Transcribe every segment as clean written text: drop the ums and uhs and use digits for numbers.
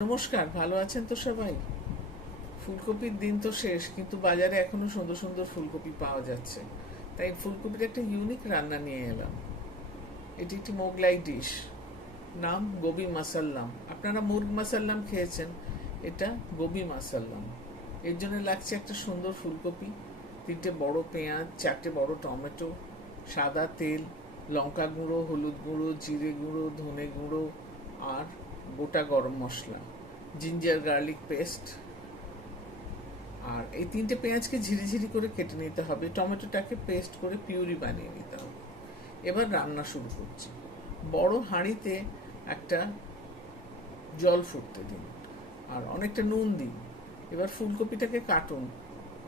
নমস্কার, ভালো আছেন তো সবাই? ফুলকপির দিন তো শেষ, কিন্তু বাজারে এখনো সুন্দর সুন্দর ফুলকপি পাওয়া যাচ্ছে। তাই ফুলকপির একটা ইউনিক রান্না নিয়ে এলাম। এটি একটি মোগলাই ডিশ। নাম গোবি মাসাল্লাম। আপনারা মুর্গ মাসাল্লাম খেয়েছেন, এটা গোবি মাসাল্লাম। এর জন্য লাগছে একটা সুন্দর ফুলকপি, 3টে বড় পেঁয়াজ, 4টে বড় টমেটো, সাদা তেল, লঙ্কা গুঁড়ো, হলুদ গুঁড়ো, জিরে গুঁড়ো, ধনে গুঁড়ো, আর গোটা গরম মশলা, জিঞ্জার গার্লিক পেস্ট। আর এই 3টে পেঁয়াজকে ঝিরিঝিরি করে কেটে নিতে হবে, টমেটোটাকে পেস্ট করে পিউরি বানিয়ে নিতে হবে। এবার রান্না শুরু করছি। বড় হাঁড়িতে একটা জল ফুটতে দিন, আর অনেকটা নুন দিন। এবার ফুলকপিটাকে কাটুন,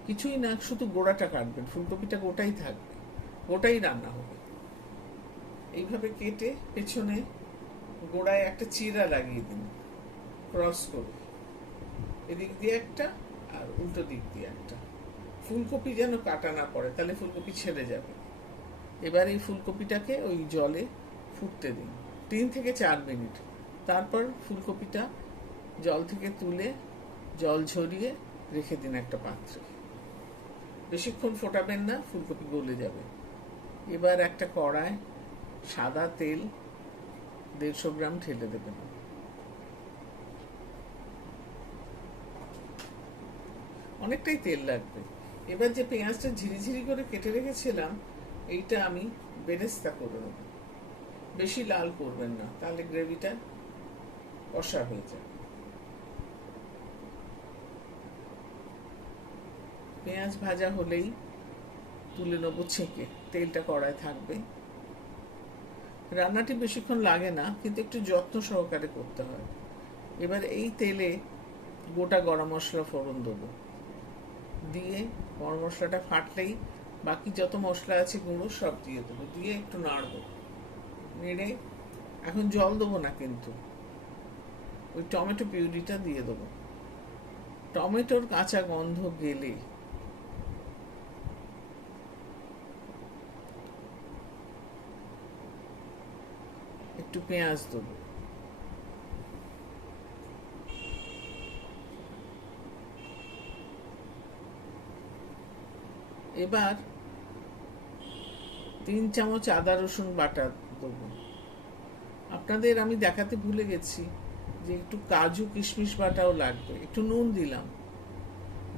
কিছুই না, শুধু গোড়াটা কাটবেন, ফুলকপিটা গোটাই থাকবে, গোটাই রান্না হবে। এইভাবে কেটে পেছনে গোড়ায় একটা চিরা লাগিয়ে দিন, ক্রস করে, এদিক দিয়ে একটা আর উল্টো দিক দিয়ে একটা। ফুলকপি যেন কাটা না পড়ে, তাহলে ফুলকপি ছেড়ে যাবে। এবার এই ফুলকপিটাকে ওই জলে ফুটতে দিন 3 থেকে 4 মিনিট। তারপর ফুলকপিটা জল থেকে তুলে জল ঝরিয়ে রেখে দিন একটা পাত্রে। বেশিক্ষণ ফোটাবেন না, ফুলকপি গলে যাবে। এবার একটা কড়ায় সাদা তেল 150 গ্রাম ঢেলে দেবেন। অনেকটাই তেল লাগবে। এবার যে পেঁয়াজটা ঝিরিঝিরি করে কেটে রেখেছিলাম, এইটা আমি বেরেস্তা করে নেব। বেশি লাল করবেন না, তাহলে গ্রেভিটা কষা হয়ে যায়। পেঁয়াজ ভাজা হলেই তুলে নেবো ছেঁকে, তেলটা কড়ায় থাকবে। রান্নাটি বেশিক্ষণ লাগে না, কিন্তু একটু যত্ন সহকারে করতে হয়। এবার এই তেলে গোটা গরম মশলা ফোড়ন দেবো, দিয়ে গরম মশলাটা ফাটলেই বাকি যত মশলা আছে গুঁড়ো সব দিয়ে দেবো, দিয়ে একটু নাড়বো। নেড়ে, এখন জল দেবো না কিন্তু, ওই টমেটো পিউরিটা দিয়ে দেবো। টমেটোর কাঁচা গন্ধ গেলে একটু পেঁয়াজ দেবো। এবার 3 চামচ আদা রসুন বাটা দেবো। আপনাদের আমি দেখাতে ভুলে গেছি যে একটু কাজু কিশমিশ বাটাও লাগবে। একটু নুন দিলাম,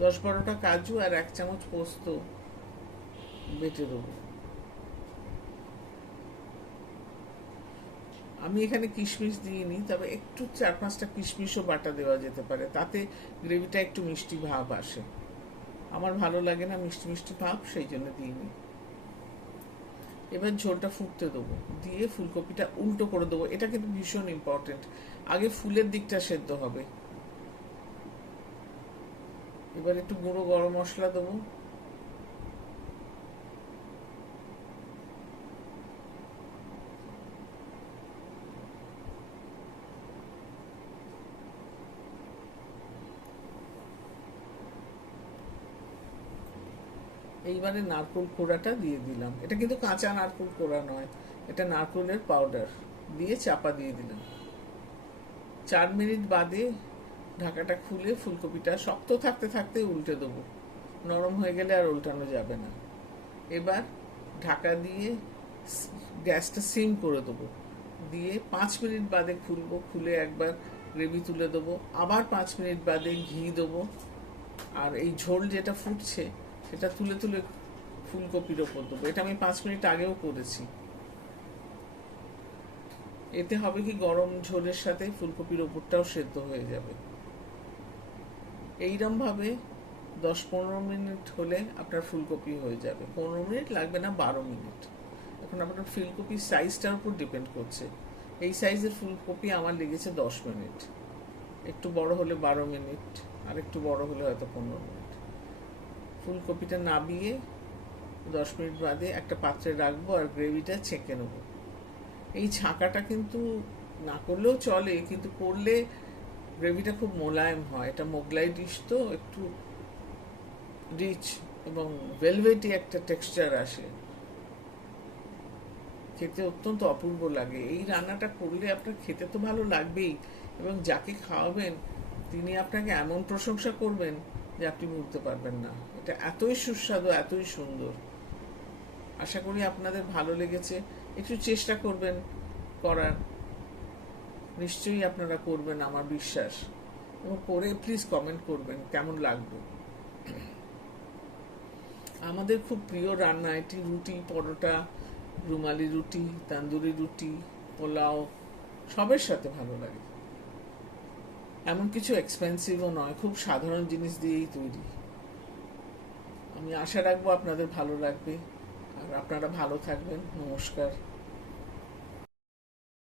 10-12টা কাজু আর 1 চামচ পোস্ত বেটে দেবো। আমি এখানে কিশমিশ দিইনি, তবে একটু 4-5টা কিশমিশও বাটা দেওয়া যেতে পারে, তাতে গ্রেভিটা একটু মিষ্টি ভাব আসে। আমার ভালো লাগে না মিষ্টি মিষ্টি ভাব, সেই জন্য দিইনি। এবার ঝোলটা ফুটতে দেবো, দিয়ে ফুলকপিটা উল্টো করে দেবো। এটা কিন্তু ভীষণ ইম্পর্টেন্ট, আগে ফুলের দিকটা সেদ্ধ হবে। এবার একটু গুঁড়ো গরম মশলা দেবো, এইবারে নারকোল কোড়াটা দিয়ে দিলাম। এটা কিন্তু কাঁচা নারকোল কোড়া নয়, এটা নারকোলের পাউডার। দিয়ে চাপা দিয়ে দিলাম। 4 মিনিট বাদে ঢাকাটা খুলে ফুলকপিটা শক্ত থাকতে থাকতে উল্টে দেবো, নরম হয়ে গেলে আর উল্টানো যাবে না। এবার ঢাকা দিয়ে গ্যাসটা সিম করে দেবো, দিয়ে 5 মিনিট বাদে খুলবো। খুলে একবার গ্রেভি তুলে দেবো, আবার 5 মিনিট বাদে ঘি দেবো। আর এই ঝোল যেটা ফুটছে সেটা তুলে তুলে ফুলকপির ওপর দেবো। এটা আমি 5 মিনিট আগেও করেছি। এতে হবে কি, গরম ঝোলের সাথে ফুলকপির ওপরটাও সেদ্ধ হয়ে যাবে। এইরকম ভাবে 10-15 মিনিট হলে আপনার ফুলকপি হয়ে যাবে। 15 মিনিট লাগবে না, 12 মিনিট। এখন আপনার ফুলকপির সাইজটার উপর ডিপেন্ড করছে। এই সাইজের ফুলকপি আমার লেগেছে 10 মিনিট। একটু বড় হলে 12 মিনিট, আর একটু বড় হলে হয়তো 15 মিনিট। ফুলকপিটা নাবিয়ে 10 মিনিট বাদে একটা পাত্রে রাখবো, আর গ্রেভিটা ছেঁকে নেবো। এই ছাঁকাটা কিন্তু না করলেও চলে, কিন্তু করলে গ্রেভিটা খুব মোলায়েম হয়। এটা মোগলাই ডিশ তো, একটু রিচ এবং ভেলভেটি একটা টেক্সচার আসে, খেতে অত্যন্ত অপূর্ব লাগে। এই রান্নাটা করলে আপনার খেতে তো ভালো লাগবেই, এবং যাকে খাওয়াবেন তিনি আপনাকে এমন প্রশংসা করবেন যে আপনি ভুলতে পারবেন না। এটা এতই সুস্বাদু, এতই সুন্দর। আশা করি আপনাদের ভালো লেগেছে। একটু চেষ্টা করবেন করার, নিশ্চয়ই আপনারা করবেন আমার বিশ্বাস, এবং করে প্লিজ কমেন্ট করবেন কেমন লাগবে। আমাদের খুব প্রিয় রান্না এটি। রুটি, পরোটা, রুমালি রুটি, তান্দুরি রুটি, পোলাও সবের সাথে ভালো লাগে। এমন কিছু এক্সপেন্সিভও নয়, খুব সাধারণ জিনিস দিয়েই তৈরি। আমি আশা রাখবো আপনাদের ভালো লাগবে, আর আপনারা ভালো থাকবেন। নমস্কার।